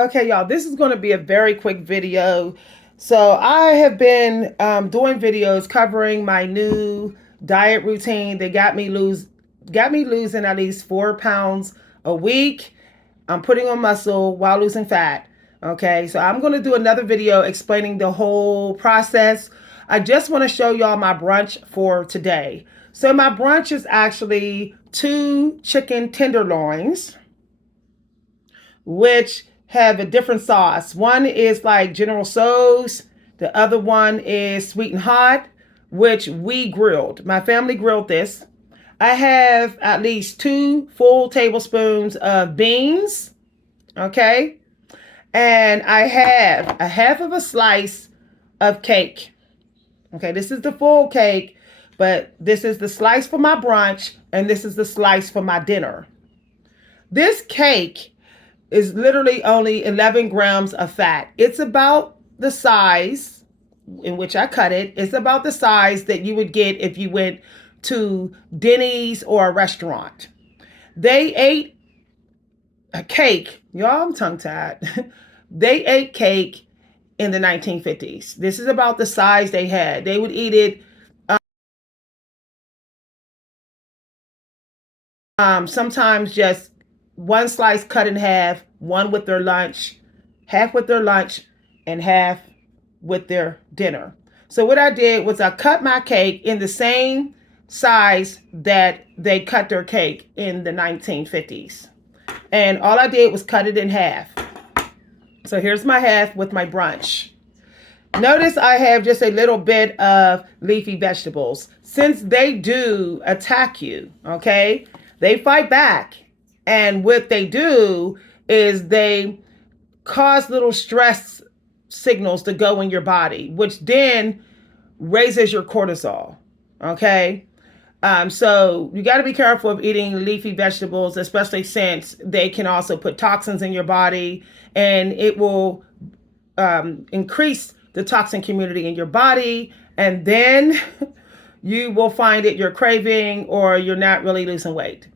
Okay, y'all, this is going to be a very quick video. So I have been doing videos covering my new diet routine that got me losing at least 4 pounds a week. I'm putting on muscle while losing fat. Okay, so I'm going to do another video explaining the whole process. I just want to show y'all my brunch for today. So my brunch is actually 2 chicken tenderloins, which have a different sauce. One is like General Tso's. The other one is sweet and hot, which we grilled. My family grilled this. I have at least 2 full tablespoons of beans. Okay. And I have a half of a slice of cake. Okay. This is the full cake, but this is the slice for my brunch, and this is the slice for my dinner. This cake is literally only 11 grams of fat. It's about the size in which I cut it. It's about the size that you would get if you went to Denny's or a restaurant. They ate a cake. Y'all, I'm tongue tied. They ate cake in the 1950s. This is about the size they had. They would eat it sometimes just one slice cut in half, one with their lunch, half with their lunch, and half with their dinner. So what I did was I cut my cake in the same size that they cut their cake in the 1950s. And all I did was cut it in half. So here's my half with my brunch. Notice I have just a little bit of leafy vegetables. Since they do attack you, okay, they fight back. And what they do is they cause little stress signals to go in your body, which then raises your cortisol. Okay. So you got to be careful of eating leafy vegetables, especially since they can also put toxins in your body, and it will increase the toxin community in your body. And then you will find that you're craving or you're not really losing weight.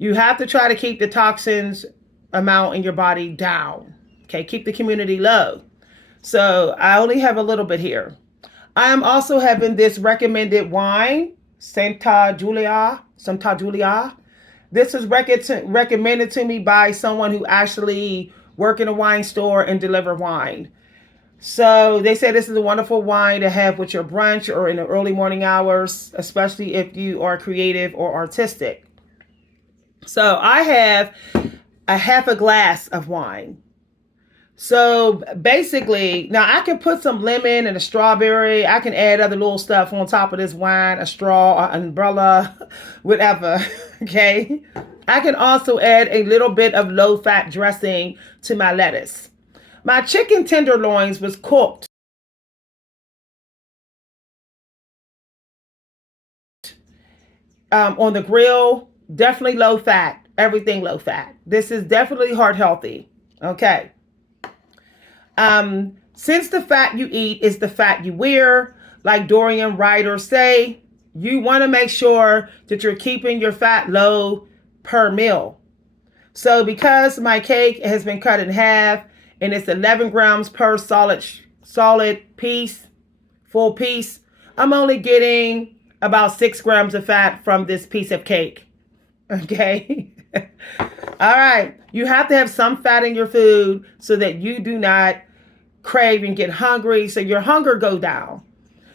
You have to try to keep the toxins amount in your body down. Okay, keep the community low. So I only have a little bit here. I am also having this recommended wine, Santa Giulia. This is recommended to me by someone who actually work in a wine store and deliver wine. So they say this is a wonderful wine to have with your brunch or in the early morning hours, especially if you are creative or artistic. So I have a half a glass of wine. So basically, now I can put some lemon and a strawberry. I can add other little stuff on top of this wine, a straw, an umbrella, whatever. Okay. I can also add a little bit of low-fat dressing to my lettuce. My chicken tenderloins was cooked on the grill. Definitely low fat. Everything low fat. This is definitely heart healthy. Okay. Since the fat you eat is the fat you wear, like Dorian Ryder say, you want to make sure that you're keeping your fat low per meal. So because my cake has been cut in half and it's 11 grams per solid piece, full piece, I'm only getting about 6 grams of fat from this piece of cake. Okay. All right. You have to have some fat in your food so that you do not crave and get hungry, so your hunger go down.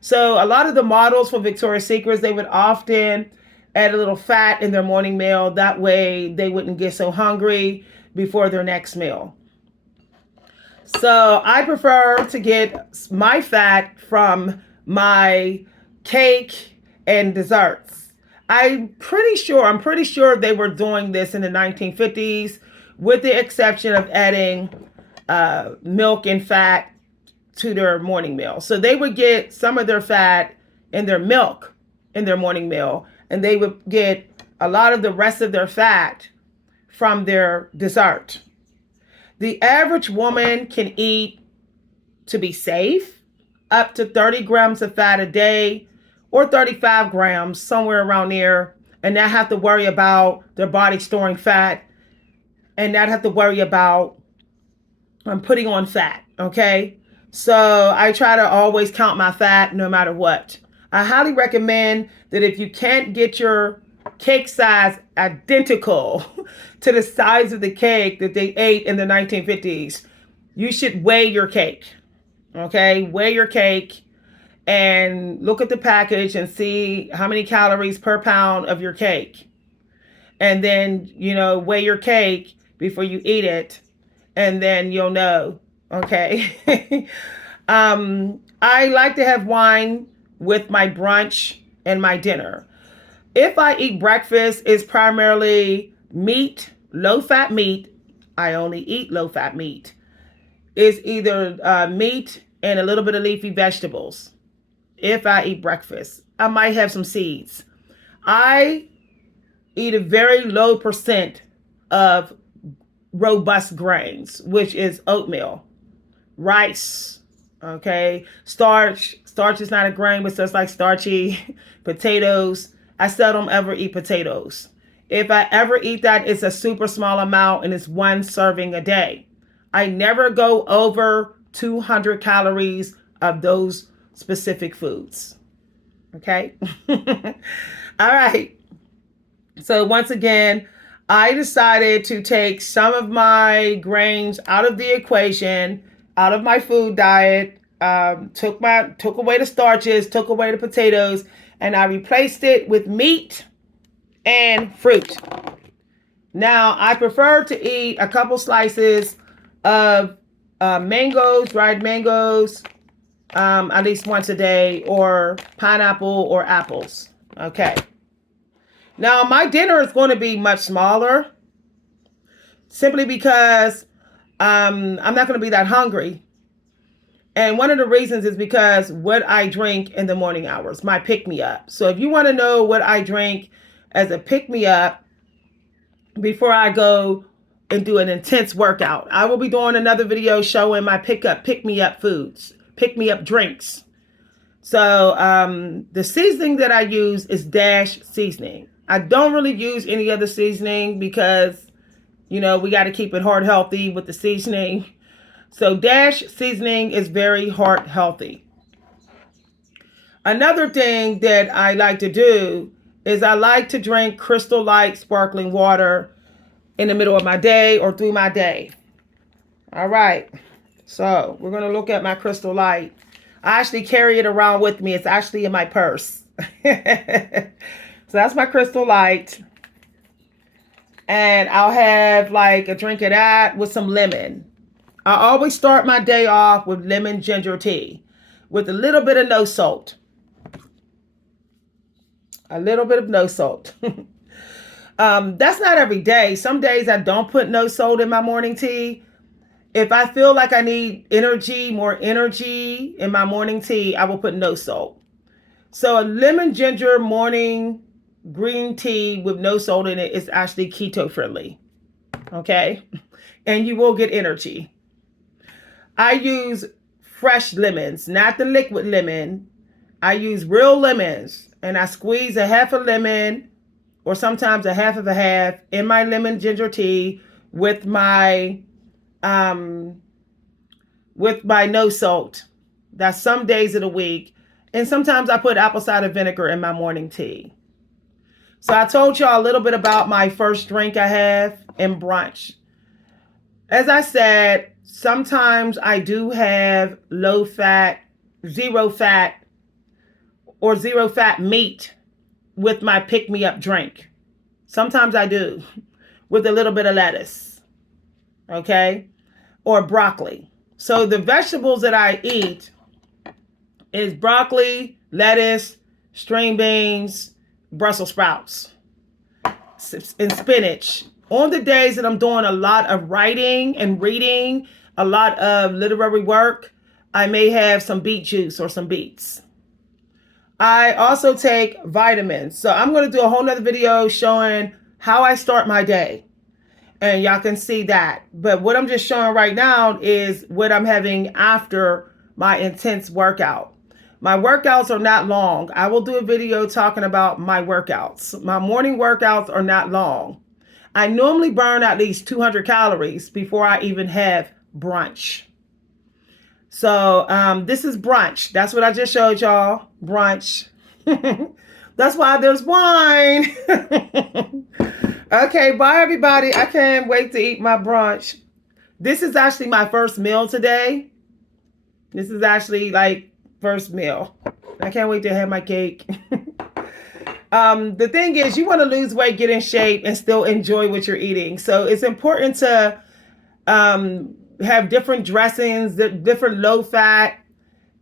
So a lot of the models for Victoria's Secrets, they would often add a little fat in their morning meal. That way they wouldn't get so hungry before their next meal. So I prefer to get my fat from my cake and desserts. I'm pretty sure they were doing this in the 1950s, with the exception of adding milk and fat to their morning meal. So they would get some of their fat in their milk in their morning meal, and they would get a lot of the rest of their fat from their dessert. The average woman can eat, to be safe, up to 30 grams of fat a day, or 35 grams, somewhere around there, and not have to worry about their body storing fat, and not have to worry about I'm putting on fat, okay? So I try to always count my fat no matter what. I highly recommend that if you can't get your cake size identical to the size of the cake that they ate in the 1950s, you should weigh your cake, okay? Weigh your cake and look at the package and see how many calories per pound of your cake. And then, weigh your cake before you eat it, and then you'll know. Okay. I like to have wine with my brunch and my dinner. If I eat breakfast, it's primarily meat, low fat meat. I only eat low fat meat. It's either meat and a little bit of leafy vegetables. If I eat breakfast, I might have some seeds. I eat a very low percent of robust grains, which is oatmeal, rice, okay, starch. Starch is not a grain, but it's like starchy. Potatoes. I seldom ever eat potatoes. If I ever eat that, it's a super small amount and it's one serving a day. I never go over 200 calories of those specific foods. Okay. All right. So once again, I decided to take some of my grains out of the equation, out of my food diet, took away the starches, took away the potatoes, and I replaced it with meat and fruit. Now, I prefer to eat a couple slices of mangoes, dried mangoes, at least once a day, or pineapple or apples. Okay. Now, my dinner is going to be much smaller simply because I'm not going to be that hungry. And one of the reasons is because what I drink in the morning hours, my pick-me-up. So if you want to know what I drink as a pick-me-up before I go and do an intense workout, I will be doing another video showing my pick-me-up foods, pick-me-up drinks. So the seasoning that I use is Dash seasoning. I don't really use any other seasoning because, we got to keep it heart healthy with the seasoning. So Dash seasoning is very heart healthy. Another thing that I like to do is I like to drink Crystal Light sparkling water in the middle of my day or through my day. All right. So we're going to look at my Crystal Light. I actually carry it around with me. It's actually in my purse. So that's my Crystal Light. And I'll have like a drink of that with some lemon. I always start my day off with lemon ginger tea with a little bit of no salt. A little bit of no salt. That's not every day. Some days I don't put no salt in my morning tea. If I feel like I need more energy in my morning tea, I will put no salt. So a lemon ginger morning green tea with no salt in it is actually keto friendly. Okay? And you will get energy. I use fresh lemons, not the liquid lemon. I use real lemons, and I squeeze a half a lemon or sometimes a half of a half in my lemon ginger tea with my no salt. That's some days of the week. And sometimes I put apple cider vinegar in my morning tea. So I told y'all a little bit about my first drink I have in brunch. As I said, sometimes I do have low fat, zero fat, or zero fat meat with my pick-me-up drink. Sometimes I do, with a little bit of lettuce, okay, or broccoli. So the vegetables that I eat is broccoli, lettuce, string beans, Brussels sprouts, and spinach. On the days that I'm doing a lot of writing and reading, a lot of literary work, I may have some beet juice or some beets. I also take vitamins. So I'm going to do a whole nother video showing how I start my day. And y'all can see that. But what I'm just showing right now is what I'm having after my intense workout. My workouts are not long. I will do a video talking about my workouts. My morning workouts are not long. I normally burn at least 200 calories before I even have brunch. So this is brunch. That's what I just showed y'all. Brunch. That's why there's wine. Okay, bye everybody. I can't wait to eat my brunch. This is actually my first meal today. This is actually like first meal. I can't wait to have my cake. The thing is, you want to lose weight, get in shape, and still enjoy what you're eating. So it's important to have different dressings, different low fat,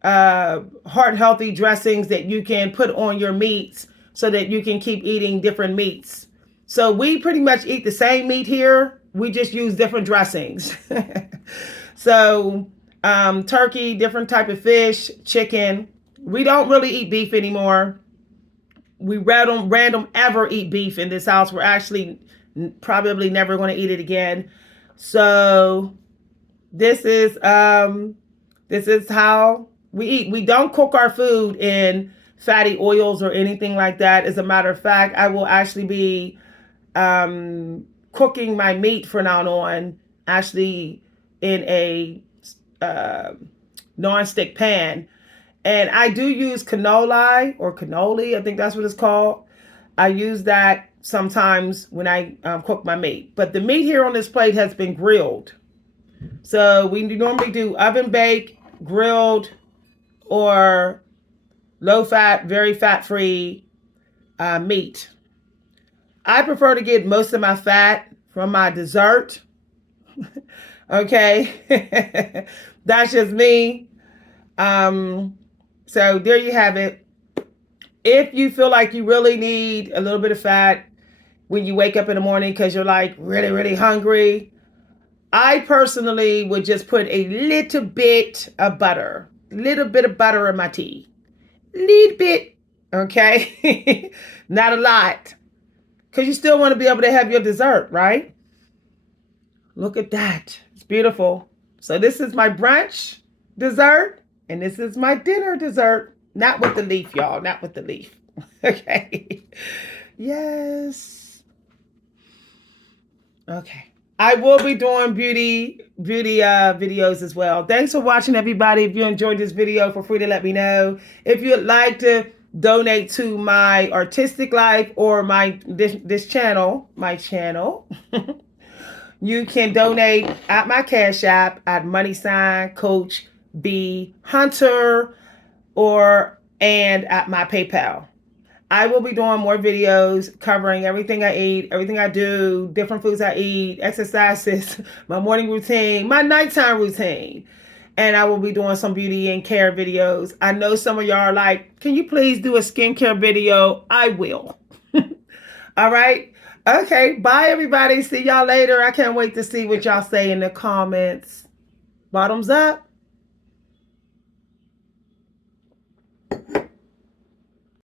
heart healthy dressings that you can put on your meats so that you can keep eating different meats. So we pretty much eat the same meat here. We just use different dressings. So turkey, different type of fish, chicken. We don't really eat beef anymore. We random ever eat beef in this house. We're actually probably never going to eat it again. So this is how we eat. We don't cook our food in fatty oils or anything like that. As a matter of fact, I will actually be cooking my meat from now on actually in a non-stick pan. And I do use cannoli or cannoli, I think that's what it's called. I use that sometimes when I cook my meat. But the meat here on this plate has been grilled. So we normally do oven bake, grilled, or low fat, very fat free meat. I prefer to get most of my fat from my dessert. Okay. That's just me. So there you have it. If you feel like you really need a little bit of fat when you wake up in the morning because you're like really, really hungry, I personally would just put a little bit of butter in my tea. Little bit, okay? Not a lot. Because you still want to be able to have your dessert, right? Look at that. It's beautiful. So this is my brunch dessert. And this is my dinner dessert. Not with the leaf, y'all. Not with the leaf. Okay. Yes. Okay. I will be doing beauty videos as well. Thanks for watching, everybody. If you enjoyed this video, feel free to let me know. If you'd like to donate to my artistic life or this channel, you can donate at my Cash App at @Coach B Hunter and at my PayPal. I will be doing more videos covering everything I eat, everything I do, different foods I eat, exercises, my morning routine, my nighttime routine. And I will be doing some beauty and care videos. I know some of y'all are like, can you please do a skincare video? I will. All right. Okay. Bye, everybody. See y'all later. I can't wait to see what y'all say in the comments. Bottoms up.